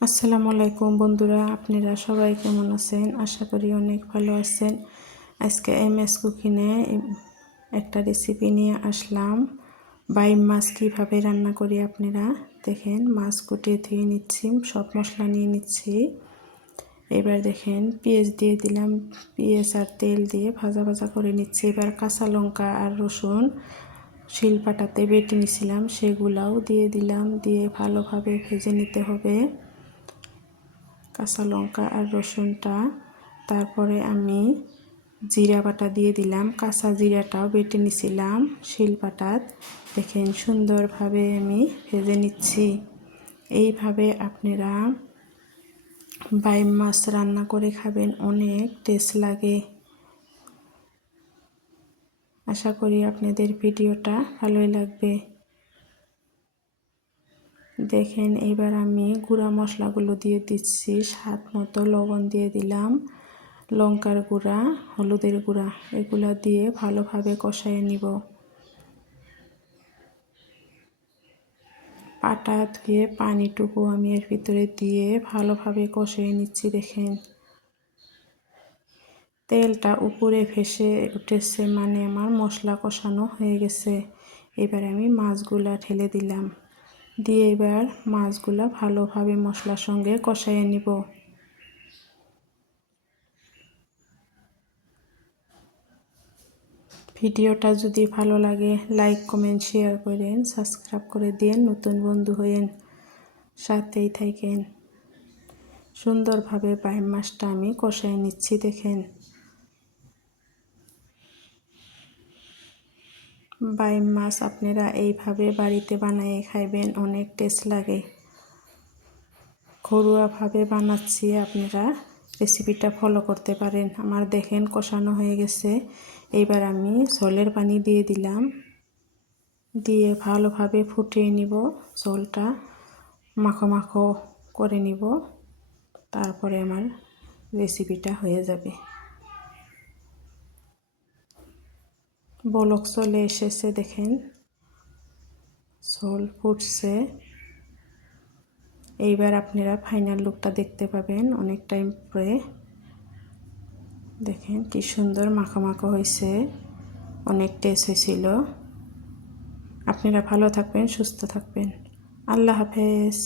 আসসালামু আলাইকুম বন্ধুরা, আপনারা সবাই কেমন আছেন? আশা করি অনেক ভালো আছেন। আজকে এমএস কুকিংয়ে একটা রেসিপি নিয়ে আসলাম। বাইম মাছ কীভাবে রান্না করি আপনারা দেখেন। মাছ কুটিয়ে ধুয়ে নিচ্ছি, সব মশলা নিয়ে নিচ্ছি। এবার দেখেন পেঁয়াজ দিয়ে দিলাম, পেঁয়াজ আর তেল দিয়ে ভাজা ভাজা করে নিচ্ছি। এবার কাঁচা লঙ্কা আর রসুন শিলপাটাতে বেটে নিয়েছিলাম, সেগুলাও দিয়ে দিলাম, দিয়ে ভালোভাবে ভেজে নিতে হবে কাঁচা লঙ্কা আর রসুনটা। তারপরে আমি জিরা বাটা দিয়ে দিলাম, কাঁচা জিরাটাও বেটে নিছিলাম শিলপাটাত। দেখেন সুন্দরভাবে আমি ভেজে নিচ্ছি। এইভাবে আপনারা বাইম মাছ রান্না করে খাবেন, অনেক টেস্ট লাগে। আশা করি আপনাদের ভিডিওটা ভালোই লাগবে। দেখেন এবার আমি গুঁড়া মশলাগুলো দিয়ে দিচ্ছি, স্বাদ মতো লবণ দিয়ে দিলাম, লঙ্কার গুঁড়া, হলুদের গুঁড়া, এগুলো দিয়ে ভালোভাবে কষায় নিব। পাটা ধুয়ে পানিটুকু আমি এর ভিতরে দিয়ে ভালোভাবে কষিয়ে নিচ্ছি। দেখেন তেলটা উপরে ভেসে উঠেছে, মানে আমার মশলা কষানো হয়ে গেছে। এবার আমি মাছগুলা ঢেলে দিলাম, দিয়ে এবার মাছগুলা ভালোভাবে মশলার সঙ্গে কষাইয়ে নিব। ভিডিওটা যদি ভালো লাগে লাইক কমেন্ট শেয়ার করেন, সাবস্ক্রাইব করে দিন, নতুন বন্ধু হয়েন, সাথেই থাকেন। সুন্দরভাবে বাইম মাছটা আমি কষাই নিচ্ছি। দেখেন বাইম মাছ আপনারা এইভাবে বাড়িতে বানিয়ে খাইবেন, অনেক টেস্ট লাগে। ঘরোয়াভাবে বানাচ্ছি, আপনারা রেসিপিটা ফলো করতে পারেন। আমার দেখেন কষানো হয়ে গেছে। এইবার আমি ঝোলের পানি দিয়ে দিলাম, দিয়ে ভালোভাবে ফুটিয়ে নিব, ঝোলটা মাখো মাখো করে নিব। তারপরে আমার রেসিপিটা হয়ে যাবে। বলক চলে এসেছে, দেখেন ঝোল ফুটছে। এইবার আপনারা ফাইনাল লুকটা দেখতে পাবেন অনেক টাইম পরে। দেখেন কি সুন্দর মাখো মাখো হয়েছে, অনেক টেস্ট হয়েছিল। আপনারা ভালো থাকবেন, সুস্থ থাকবেন। আল্লাহ হাফেজ।